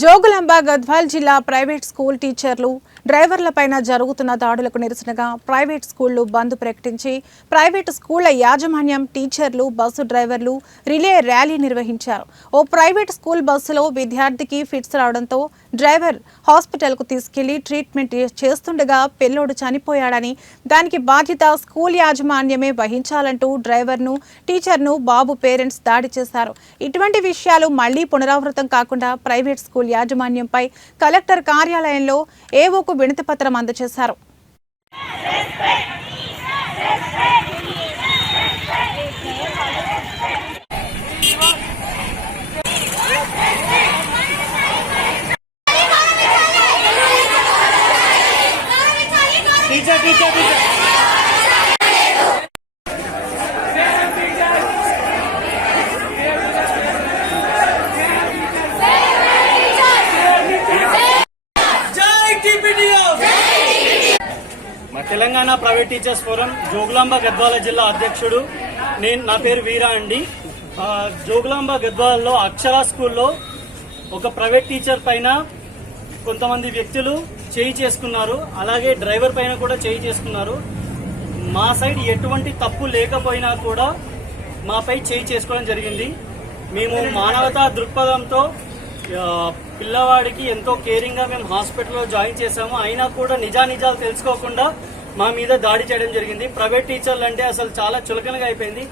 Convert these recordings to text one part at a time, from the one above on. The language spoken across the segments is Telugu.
జోగులాంబ గద్వాల్ జిల్లా ప్రైవేట్ స్కూల్ టీచర్లు డ్రైవర్లపైన జరుగుతున్న దాడులకు నిరసనగా ప్రైవేట్ స్కూళ్లు బంద్ ప్రకటించి ప్రైవేట్ స్కూళ్ల యాజమాన్యం టీచర్లు బస్సు డ్రైవర్లు రిలే ర్యాలీ నిర్వహించారు. ఓ ప్రైవేట్ స్కూల్ బస్సులో విద్యార్థికి ఫిట్స్ రావడంతో డ్రైవర్ హాస్పిటల్కు తీసుకెళ్లి ట్రీట్మెంట్ చేస్తుండగా పిల్లోడు చనిపోయాడని, దానికి బాధ్యత స్కూల్ యాజమాన్యమే వహించాలంటూ డ్రైవర్ను టీచర్ను బాబు పేరెంట్స్ దాడి చేశారు. ఇటువంటి విషయాలు మళ్లీ పునరావృతం కాకుండా ప్రైవేట్ స్కూల్ యాజమాన్యంపై కలెక్టర్ కార్యాలయంలో ఏవోకు వినతి పత్రం అందజేశారు. Telangana private teachers forum Jogulamba Gadwal జిల్లా అధ్యక్షుడు నా పేరు వీరా అండి. జోగులాంబ గద్వాలలో అక్షర స్కూల్లో ఒక ప్రైవేట్ టీచర్ పైన కొంతమంది వ్యక్తులు చేయి చేసుకున్నారు. అలాగే డ్రైవర్ పైన కూడా చేయి చేసుకున్నారు. మా సైడ్ ఎటువంటి తప్పు లేకపోయినా కూడా మాపై చేయి చేసుకోవడం జరిగింది. మేము మానవతా దృక్పథంతో పిల్లవాడికి ఎంతో కేరింగ్ గా మేము హాస్పిటల్లో జాయిన్ చేశాము. అయినా కూడా నిజాలు తెలుసుకోకుండా మా మీద దాడి చేయడం జరిగింది. ప్రైవేట్ టీచర్లు అంటే అసలు చాలా చులకనగా అయిపోయింది.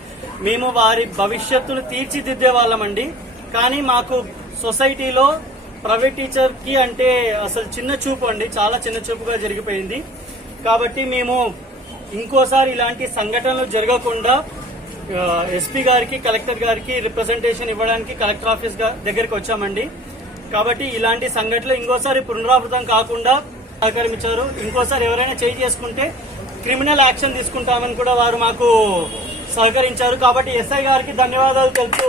మేము వారి భవిష్యత్తును తీర్చిదిద్దే వాళ్ళమండి. కానీ మాకు సొసైటీలో ప్రైవేట్ టీచర్ కి అంటే అసలు చిన్న చూపు అండి, చాలా చిన్న చూపుగా జరిగిపోయింది. కాబట్టి మేము ఇంకోసారి ఇలాంటి సంఘటనలు జరగకుండా ఎస్పీ గారికి కలెక్టర్ గారికి రిప్రజెంటేషన్ ఇవ్వడానికి కలెక్టర్ ఆఫీస్ దగ్గరికి వచ్చామండి. కాబట్టి ఇలాంటి సంఘటనలు ఇంకోసారి పునరావృతం కాకుండా సహకరించారు. ఇంకోసారి ఎవరైనా చేయి చేసుకుంటే క్రిమినల్ యాక్షన్ తీసుకుంటామని కూడా వారు మాకు సహకరించారు. కాబట్టి ఎస్ఐ గారికి ధన్యవాదాలు తెలుపుతూ